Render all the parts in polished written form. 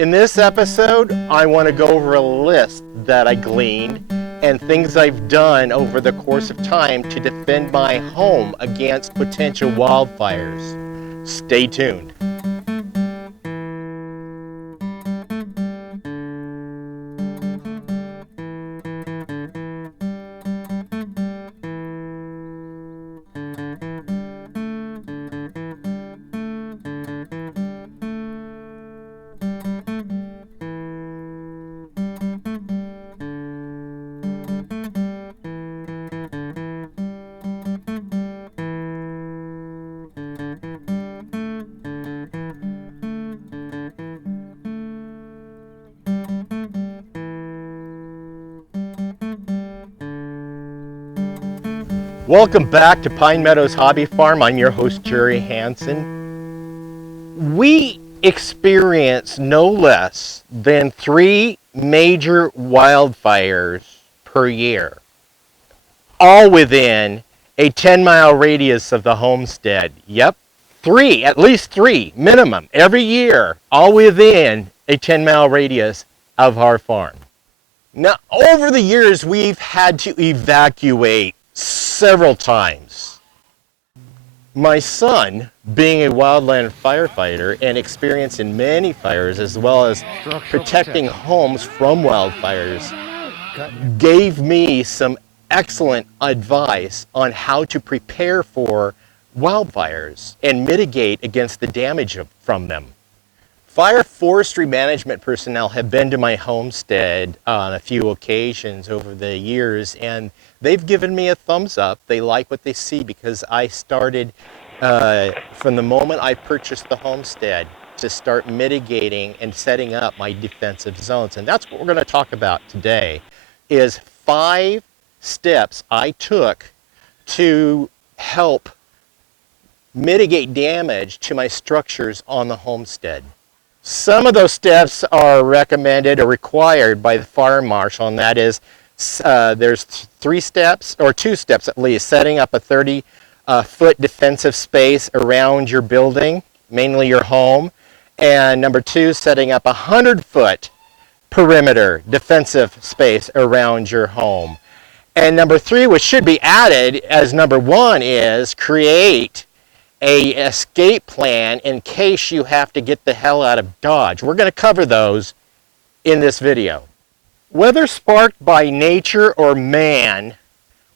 In this episode, I want to go over a list that I gleaned and things I've done over the course of time to defend my home against potential wildfires. Stay tuned. Welcome back to Pine Meadows Hobby Farm. I'm your host, Jerry Hansen. We experience no less than 3 major wildfires per year, all within a 10-mile radius of the homestead. Yep, 3, at least 3 minimum every year, all within a 10-mile radius of our farm. Now, over the years, we've had to evacuate several times. My son, being a wildland firefighter and experiencing many fires as well as protecting homes from wildfires, gave me some excellent advice on how to prepare for wildfires and mitigate against the damage from them. Fire forestry management personnel have been to my homestead on a few occasions over the years, and they've given me a thumbs up. They like what they see because I started from the moment I purchased the homestead to start mitigating and setting up my defensive zones. And that's what we're going to talk about today, is 5 steps I took to help mitigate damage to my structures on the homestead. Some of those steps are recommended or required by the fire marshal, and that is there's 3 steps, or 2 steps at least: setting up a 30-foot defensive space around your building, mainly your home, and number 2, setting up a 100-foot perimeter defensive space around your home. And number 3, which should be added as number 1, is create a escape plan in case you have to get the hell out of Dodge. We're going to cover those in this video. Whether sparked by nature or man,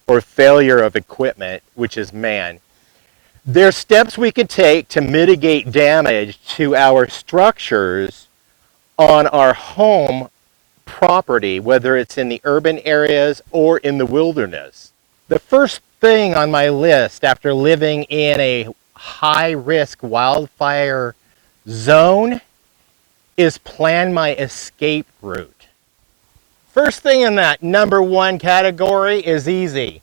or failure of equipment, which is man, there's steps we can take to mitigate damage to our structures on our home property, whether it's in the urban areas or in the wilderness. The first thing on my list after living in a high-risk wildfire zone is plan my escape route. First thing in that number 1 category is easy.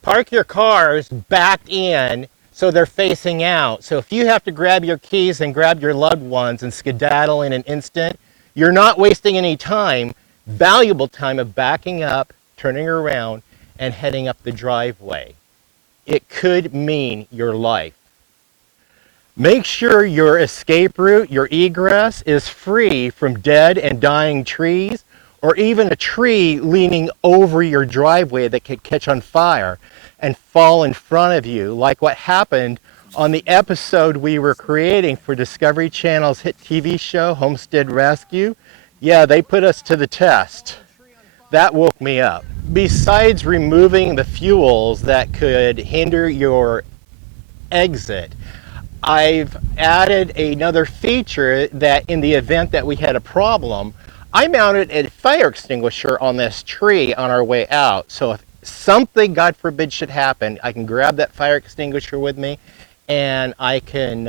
Park your cars backed in so they're facing out. So if you have to grab your keys and grab your loved ones and skedaddle in an instant, you're not wasting any time, valuable time of backing up, turning around, and heading up the driveway. It could mean your life. Make sure your escape route, your egress, is free from dead and dying trees, or even a tree leaning over your driveway that could catch on fire and fall in front of you, like what happened on the episode we were creating for Discovery Channel's hit TV show, Homestead Rescue. Yeah, they put us to the test. That woke me up. Besides removing the fuels that could hinder your exit, I've added another feature that in the event that we had a problem, I mounted a fire extinguisher on this tree on our way out. So if something, God forbid, should happen, I can grab that fire extinguisher with me and I can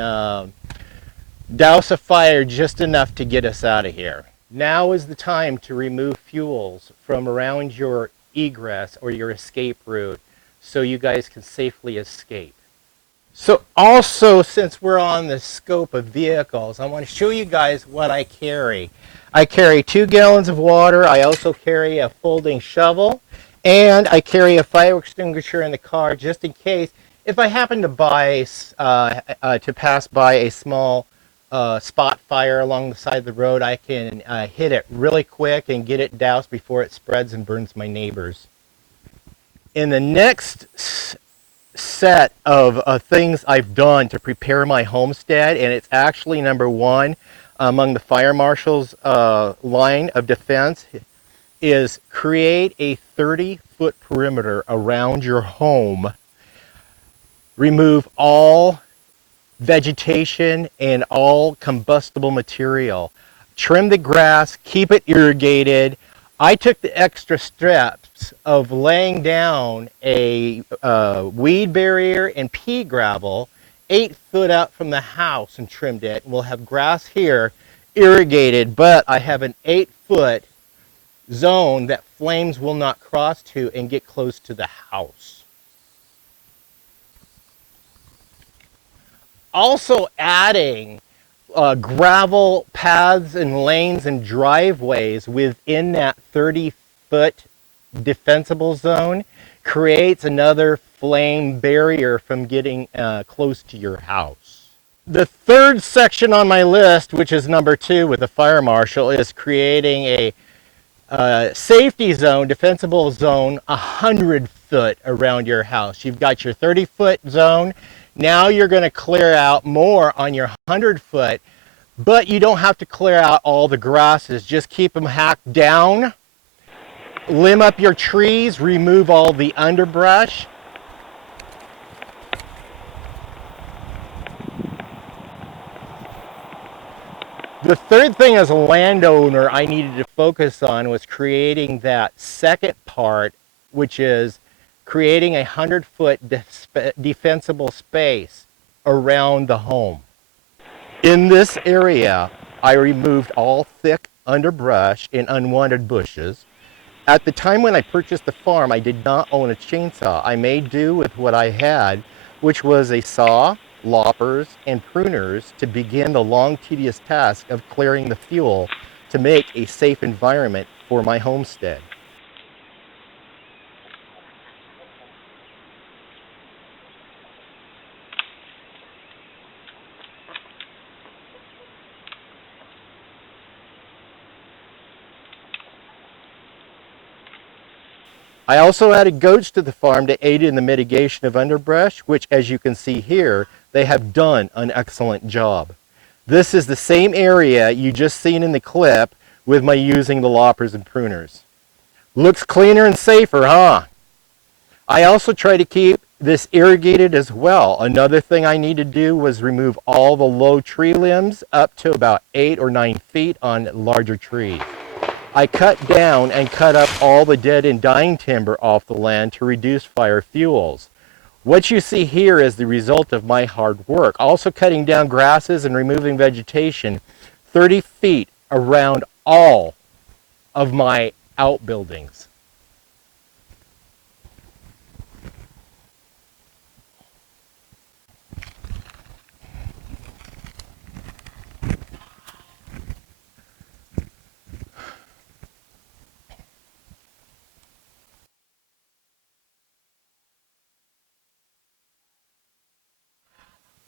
douse a fire just enough to get us out of here. Now is the time to remove fuels from around your egress or your escape route so you guys can safely escape. So also, since we're on the scope of vehicles, I want to show you guys what I carry. I carry 2 gallons of water. I also carry a folding shovel, and I carry a fire extinguisher in the car just in case if I happen to pass by a small spot fire along the side of the road, I can hit it really quick and get it doused before it spreads and burns my neighbors. In the next set of things I've done to prepare my homestead, and it's actually number one among the fire marshal's line of defense, is create a 30-foot perimeter around your home. Remove all vegetation and all combustible material. Trim the grass, keep it irrigated. I took the extra steps of laying down a weed barrier and pea gravel 8 foot out from the house and trimmed it. We'll have grass here irrigated, but I have an 8-foot zone that flames will not cross to and get close to the house. Also adding gravel paths and lanes and driveways within that 30-foot defensible zone creates another flame barrier from getting close to your house. The third section on my list, which is number 2 with the fire marshal, is creating a safety zone, defensible zone, 100 foot around your house. You've got your 30-foot zone. Now you're going to clear out more on your 100-foot, but you don't have to clear out all the grasses. Just keep them hacked down, limb up your trees, remove all the underbrush. The third thing as a landowner I needed to focus on was creating that second part, which is creating a 100-foot defensible space around the home. In this area, I removed all thick underbrush and unwanted bushes. At the time when I purchased the farm, I did not own a chainsaw. I made do with what I had, which was a saw, loppers, and pruners to begin the long, tedious task of clearing the fuel to make a safe environment for my homestead. I also added goats to the farm to aid in the mitigation of underbrush, which, as you can see here, they have done an excellent job. This is the same area you just seen in the clip with my using the loppers and pruners. Looks cleaner and safer, huh? I also try to keep this irrigated as well. Another thing I need to do was remove all the low tree limbs up to about 8 or 9 feet on larger trees. I cut down and cut up all the dead and dying timber off the land to reduce fire fuels. What you see here is the result of my hard work. Also cutting down grasses and removing vegetation 30 feet around all of my outbuildings.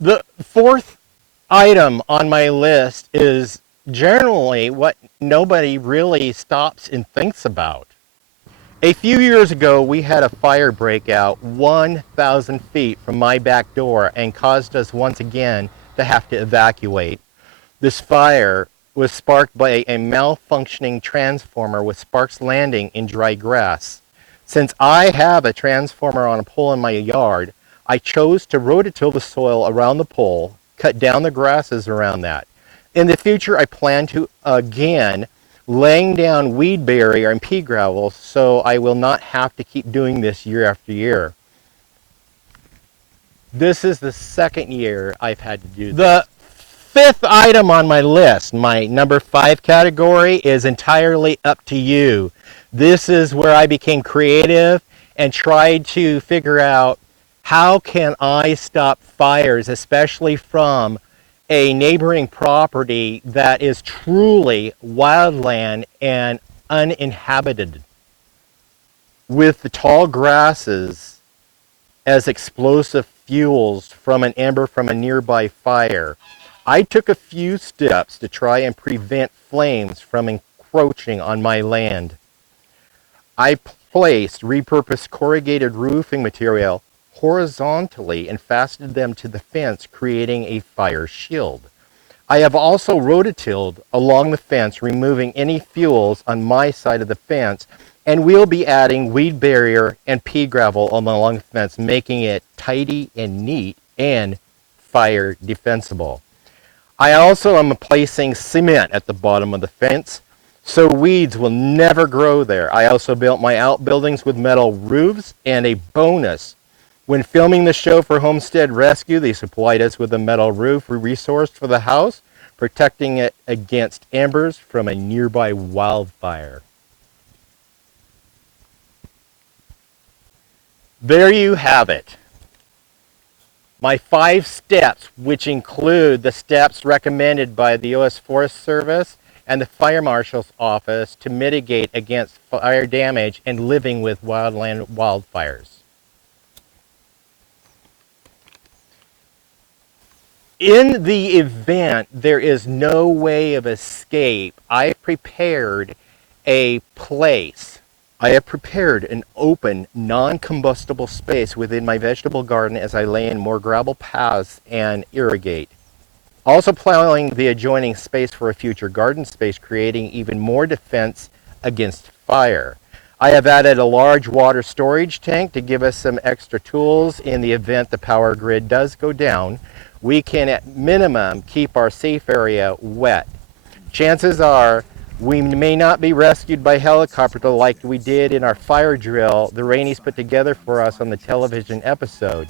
The fourth item on my list is generally what nobody really stops and thinks about. A few years ago, we had a fire break out 1,000 feet from my back door and caused us once again to have to evacuate. This fire was sparked by a malfunctioning transformer with sparks landing in dry grass. Since I have a transformer on a pole in my yard, I chose to rototill the soil around the pole, cut down the grasses around that. In the future, I plan to again laying down weed barrier and pea gravel so I will not have to keep doing this year after year. This is the second year I've had to do this. The fifth item on my list, my number 5 category, is entirely up to you. This is where I became creative and tried to figure out how can I stop fires, especially from a neighboring property that is truly wildland and uninhabited, with the tall grasses as explosive fuels from an ember from a nearby fire. I took a few steps to try and prevent flames from encroaching on my land. I placed repurposed corrugated roofing material horizontally and fastened them to the fence, creating a fire shield. I have also rototilled along the fence, removing any fuels on my side of the fence, and we'll be adding weed barrier and pea gravel along the fence, making it tidy and neat and fire defensible. I also am placing cement at the bottom of the fence so weeds will never grow there. I also built my outbuildings with metal roofs, and a bonus, when filming the show for Homestead Rescue, they supplied us with a metal roof we resourced for the house, protecting it against embers from a nearby wildfire. There you have it. My 5 steps, which include the steps recommended by the U.S. Forest Service and the Fire Marshal's Office to mitigate against fire damage and living with wildland wildfires. In the event there is no way of escape, I prepared a place. I have prepared an open, non-combustible space within my vegetable garden as I lay in more gravel paths and irrigate. Also plowing the adjoining space for a future garden space, creating even more defense against fire. I have added a large water storage tank to give us some extra tools in the event the power grid does go down. We can at minimum keep our safe area wet. Chances are we may not be rescued by helicopter like we did in our fire drill the Rainies put together for us on the television episode.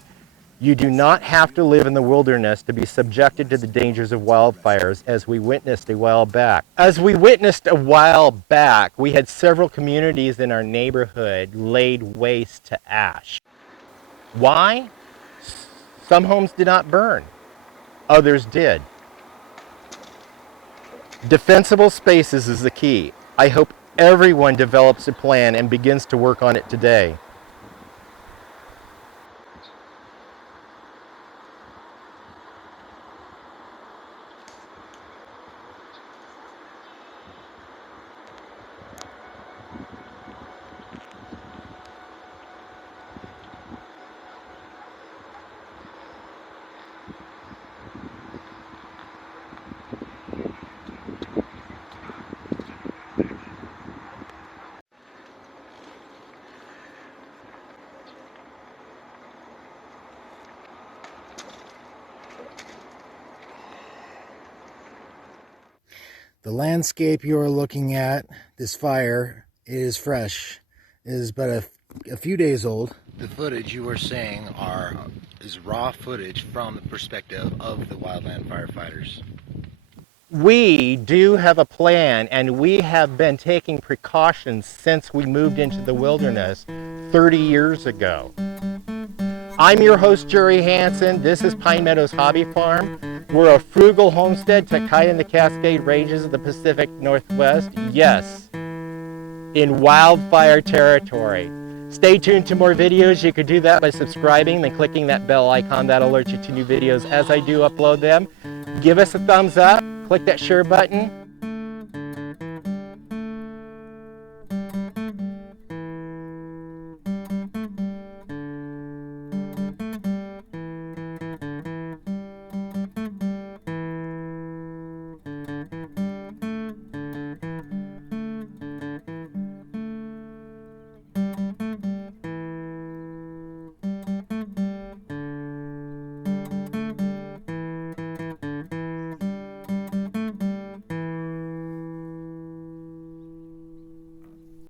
You do not have to live in the wilderness to be subjected to the dangers of wildfires, as we witnessed a while back. We had several communities in our neighborhood laid waste to ash. Why? Some homes did not burn. Others did. Defensible spaces is the key. I hope everyone develops a plan and begins to work on it today. The landscape you are looking at, this fire, is fresh. It is but a few days old. The footage you were saying is raw footage from the perspective of the wildland firefighters. We do have a plan, and we have been taking precautions since we moved into the wilderness 30 years ago. I'm your host, Jerry Hansen. This is Pine Meadows Hobby Farm. We're a frugal homestead tucked high in the Cascade Ranges of the Pacific Northwest. Yes, in wildfire territory. Stay tuned to more videos. You can do that by subscribing and clicking that bell icon. That'll alert you to new videos as I do upload them. Give us a thumbs up. Click that share button.